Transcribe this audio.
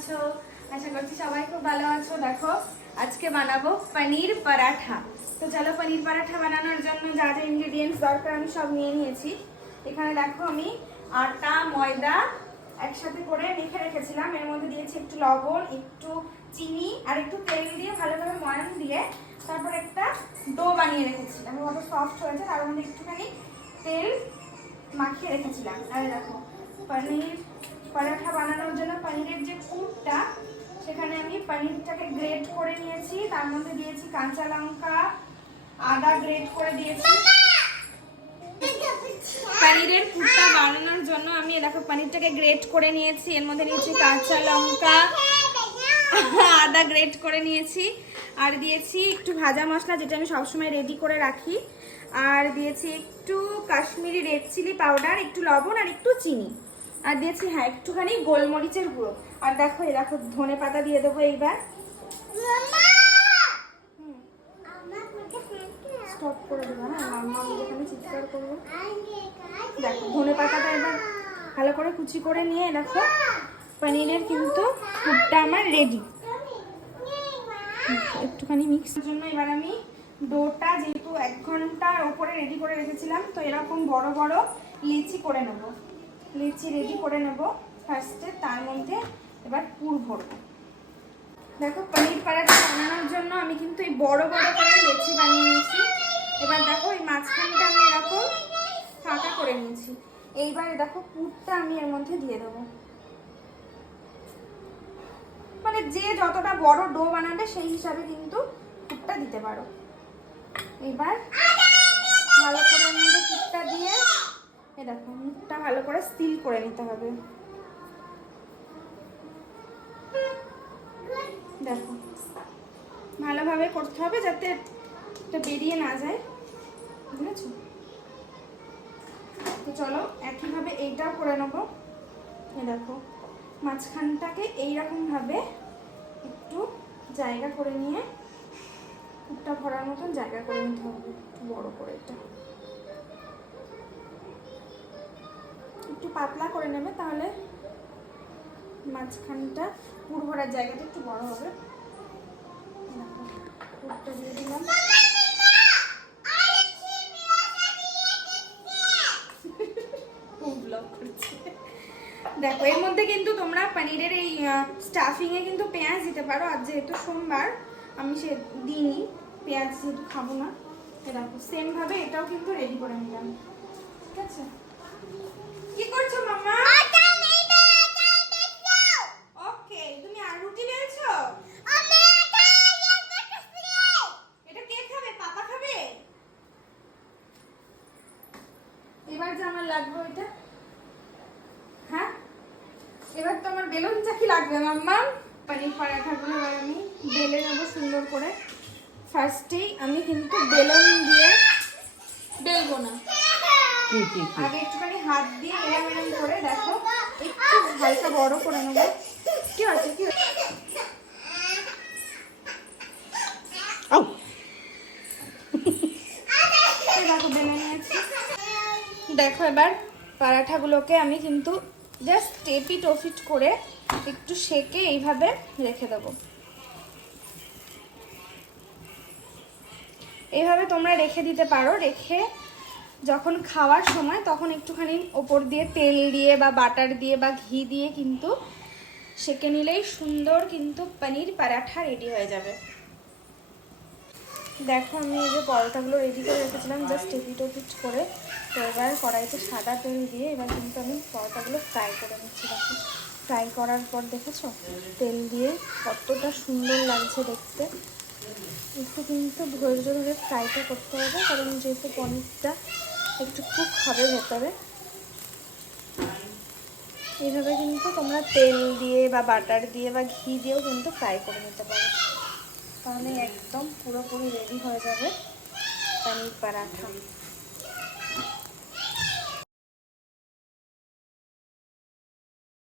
আছো? আশা করছি সবাই খুব ভালো আছো। দেখো আজকে বানাবো পনির পরাঠা। তো চলো পনির পরাঠা বানানোর জন্য যা যা ইনগ্রেডিয়েন্টস দরকার আমি সব নিয়ে নিয়েছি। এখানে দেখো আমি আটা ময়দা একসাথে করে মেখে রেখেছিলাম। এর মধ্যে দিয়েছি একটু লবণ, একটু চিনি আর একটু তেল দিয়ে ভালোভাবে ময়ান দিয়ে তারপর একটা ডো বানিয়ে রেখেছিলাম। কত সফট হয়েছে, তার মধ্যে একটুখানি তেল মাখিয়ে রেখেছিলাম। আর দেখো পনির পরাঠা বানানোর জন্য পনিরের যে পুরটা, সেখানে আমি পনিরটাকে গ্রেট করে নিয়েছি। তার মধ্যে দিয়েছি কাঁচা লঙ্কা, আদা গ্রেট করে দিয়েছি। পনিরের পুরটা বানানোর জন্য আমি দেখো পনিরটাকে গ্রেট করে নিয়েছি। এর মধ্যে নিয়েছি কাঁচা লঙ্কা, আদা গ্রেট করে নিয়েছি, আর দিয়েছি একটু ভাজা মশলা যেটা আমি সবসময় রেডি করে রাখি, আর দিয়েছি একটু কাশ্মীরি রেড চিলি পাউডার, একটু লবণ আর একটু চিনি, আর দিয়েছি হ্যাঁ একটুখানি গোলমরিচের গুঁড়ো। আর দেখো এই দেখো ধনে পাতা দিয়ে দেবো এইবার। স্টপ করে দেবো, হ্যাঁ মাম্মা যেখানে চিৎকার করবো। দেখো ধনে পাতাটা এবার ভালো করে কুচি করে নিয়ে দেখো পনিরের কিন্তু পুরটা আমার রেডি। একটুখানি মিক্সের জন্য এবার আমি ডোটা যেহেতু 1 ঘন্টার ওপরে রেডি করে রেখেছিলাম, তো এরকম বড় বড় লিচি করে নেব। লিচি রেডি করে নেব ফার্স্টে, তার মধ্যে এবার পুর ভরবো। দেখো পনির পরাঠা বানানোর জন্য আমি কিন্তু এই বড় বড় করে লিচি বানিয়ে নিয়েছি। এবার দেখো এই মাঝখানটা আমি এরকম ফাঁকা করে নিয়েছি। এইবার দেখো পুরটা আমি এর মধ্যে দিয়ে দেবো। মানে যে যতটা বড় ডো বানাবে সেই হিসাবে কিন্তু পুরটা দিতে পারো। এবার ভালো করে এর মধ্যে পুরটা দিয়ে এই দেখো মুখটা ভালো করে সিল করে নিতে হবে। দেখো ভালোভাবে করতে হবে যাতে এটা বেরিয়ে না যায়, বুঝেছো? তো চলো একইভাবে এইটাও করে নেবো। এই দেখো মাঝখানটাকে এইরকম ভাবে একটু জায়গা করে নিয়ে পুরটা ভরার মতন জায়গা করে নিতে হবে, একটু বড় করে। এটা একটু পাতলা করে নেবে, তাহলে মাঝখানটা পুর ভরার জায়গাটা একটু বড় হবে। পুরটা দিয়ে দিলাম। দেখো এর মধ্যে কিন্তু তোমরা পনিরের এই স্টাফিং এ কিন্তু পেঁয়াজ দিতে পারো, আর যেহেতু সোমবার আমি সে দিইনি পেঁয়াজ, যেহেতু খাবো না। দেখো সেম ভাবে এটাও কিন্তু রেডি করে নিলাম। ঠিক আছে, কি করছো মামা? ওকে, তুমি আর রুটি বেলছো? এটা কে খাবে? পাপা খাবে? এবার যে আমার লাগবে ওইটা, হ্যাঁ এবার তো আমার বেলুন চাকি লাগবে মাম্মা। পনির পরাঠাগুলো এবার আমি বেলে নেবো সুন্দর করে। ফার্স্টেই আমি কিন্তু বেলুন দিয়ে বেলবো না, আগে একটুখানি হাত দিয়ে এরম এরম করে দেখো একটু হালকা বড় করে নেবো। কি হচ্ছে কি দেখো বেলে নিয়েছি। দেখো এবার পরাঠাগুলোকে আমি কিন্তু জাস্ট টেপিট ওফিট করে একটু সেকে এইভাবে রেখে দেবো। এইভাবে তোমরা রেখে দিতে পারো। রেখে যখন খাওয়ার সময় তখন একটুখানি ওপর দিয়ে তেল দিয়ে বা বাটার দিয়ে বা ঘি দিয়ে কিন্তু সেকে নিলেই সুন্দর কিন্তু পনির পরাঠা রেডি হয়ে যাবে। দেখো আমি এই যে পরোটাগুলো রেডি করে রেখেছিলাম জাস্ট টেপিট ওপিট করে। তো এবার কড়াইতে সাদা তেল দিয়ে এবার কিন্তু আমি পরোটাগুলো ফ্রাই করে নিচ্ছি। দেখো ফ্রাই করার পর দেখেছো তেল দিয়ে কতটা সুন্দর লাগছে দেখতে। একটু কিন্তু ধৈর্য ধরে ফ্রাইটা করতে হবে, কারণ যেহেতু পনিরটা একটু কুক হবে ভেতরে। এইভাবে কিন্তু তোমরা তেল দিয়ে বা বাটার দিয়ে বা ঘি দিয়েও কিন্তু ফ্রাই করে নিতে পারো, তাহলে একদম পুরোপুরি রেডি হয়ে যাবে পনির পরাঠা।